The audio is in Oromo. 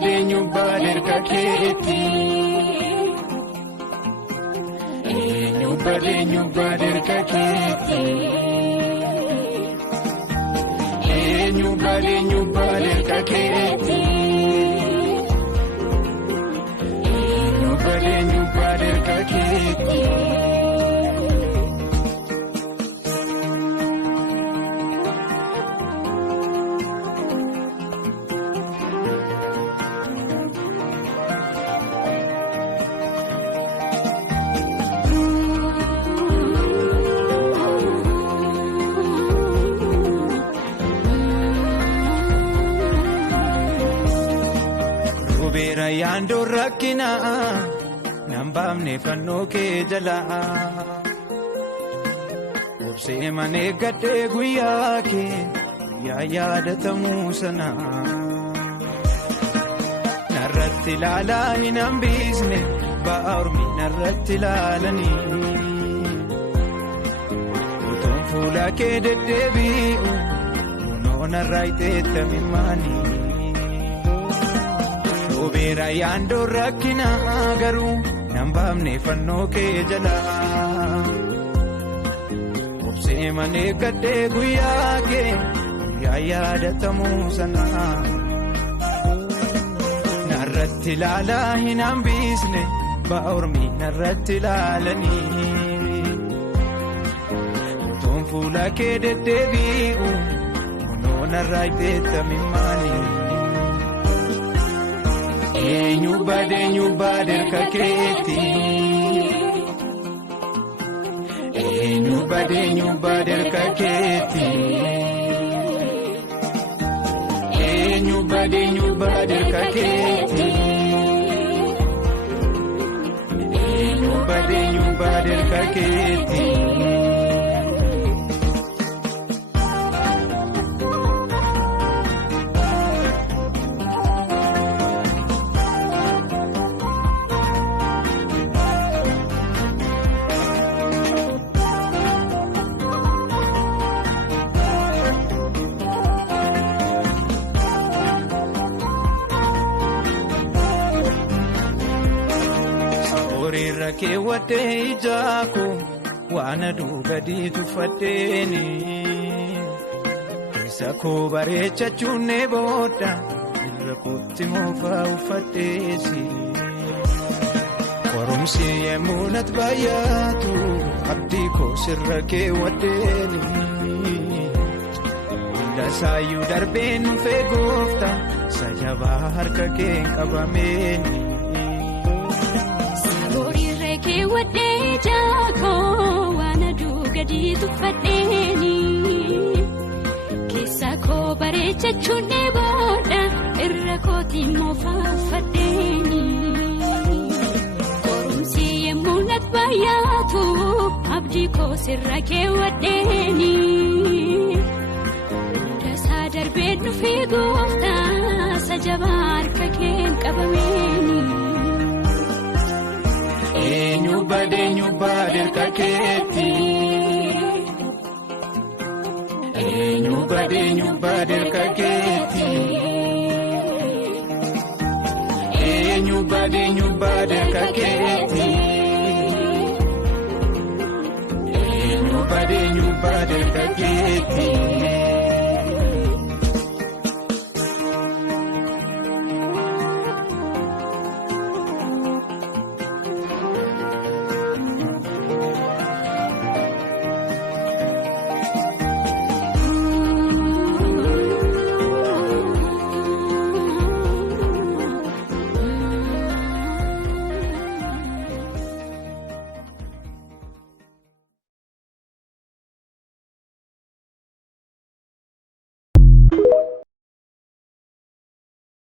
bader kaketi. Eenyu bader kaketi. Eenyu bader kaketi. Eenyu bader kaketi. Beera yaandoo rakkinaa nambaamne fannoo kee jalaa obsee manee gadhee guyyaa kee yaadatamuu sanaa narratti ilaalaa hin hambisne ba'aa ormi narratti ilaalanii utuun fuula kee deddeebi'u kunoo narraa iteettamimaanii. Beera yaandoo rakkinaa garuu nambaamne fannoo kee jalaa obsee manee gadhee guyyaa kee yaadatamuu sanaa narratti ilaalaa hin hambisne ba'aa ormi narratti ilaalanii utuun fuula kee deddeebi'u kunoo narraa iteettamimaanii. Eenyu bader kaketi. Eenyu bader kaketi. Eenyu bader kaketi. Eenyu bader kaketi. Kee wadhee ijaako waan aduu gadi tuffatteeni keessa koo bareechachuun booda irra kootti moofaa uffatteesi qorumsi yemmuu natti baay'atu abdii koo sirra kee wadheeni hunda saayyuu darbeen dhufee goofta sajabaa harka kee qabameeni. Kee wadhee jaakoo waan aduu gadi tuffatteeni keessa koo bareechachuun booda irra kootti moofaa uffatteeni qorumsi yemmuu natti baay'atu abdii koo sirra kee wadheeni hundasaa darbee dhufee goofta sajabaa harka kee qabameeni. Eenyu bader kaketi. Eenyu bader kaketi. Eenyu bader kaketi.